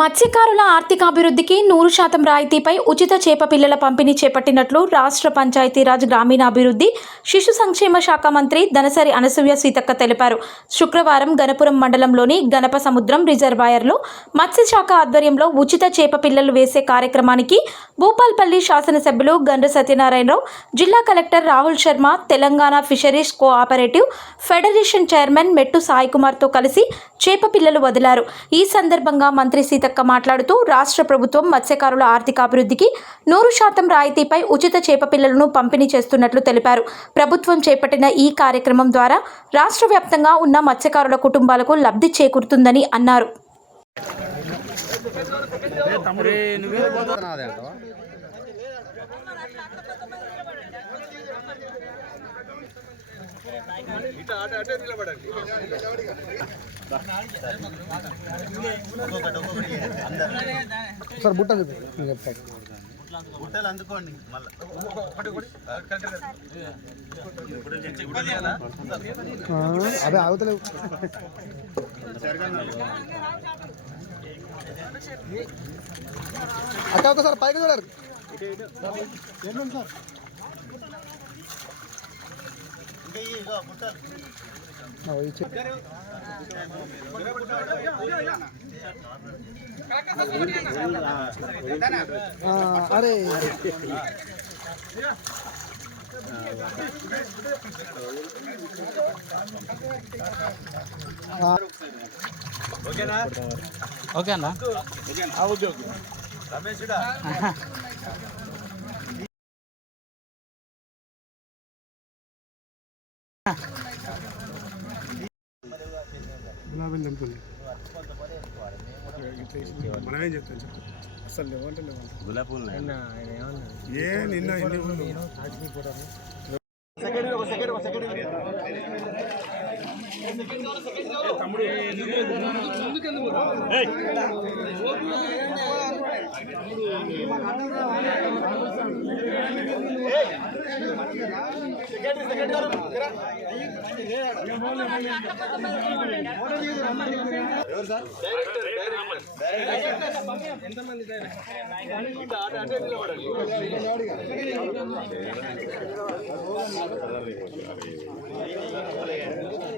మత్స్యకారుల ఆర్థికాభివృద్ధికి 100% రాయితీపై ఉచిత చేప పిల్లల పంపిణీ చేపట్టినట్లు రాష్ట్ర పంచాయతీరాజ్ గ్రామీణాభివృద్ధి శిశు సంక్షేమ శాఖ మంత్రి దనసరి అనసూయ సీతక్క తెలిపారు. శుక్రవారం గణపురం మండలంలోని గణప సముద్రం రిజర్వాయర్లో మత్స్యశాఖ ఆధ్వర్యంలో ఉచిత చేప పిల్లలు వేసే కార్యక్రమానికి భూపాల్పల్లి శాసనసభ్యులు గండ్ర సత్యనారాయణరావు, జిల్లా collector Rahul Sharma, Telangana fisheries cooperative federation chairman మెట్టు సాయికుమార్తో కలిసి చేప పిల్లలు వదిలారు. ఈ సందర్భంగా మంత్రి సీతక్క మాట్లాడుతూ రాష్ట్ర ప్రభుత్వం మత్స్యకారుల ఆర్థికాభివృద్ధికి 100% రాయితీపై ఉచిత చేప పిల్లలను పంపిణీ చేస్తున్నట్లు తెలిపారు. ప్రభుత్వం చేపట్టిన ఈ కార్యక్రమం ద్వారా రాష్ట్ర వ్యాప్తంగా ఉన్న మత్స్యకారుల కుటుంబాలకు లబ్ధి చేకూరుతుందని అన్నారు. సార్ బుట్ట బుట్టలు అందుకోండి. అదే ఆగుతలేవు. అక్క ఒకసారి పైకి చూడారు. అరే ఓకే అన్న రమేష్ మనమేం చెప్తాను అసలు లేవంటే గులాబీ ఏ నిన్న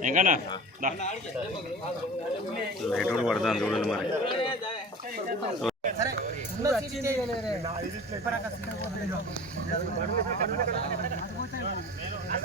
ఎంకన్నా లైట్ కూడా పడతాను చూడండి మరి.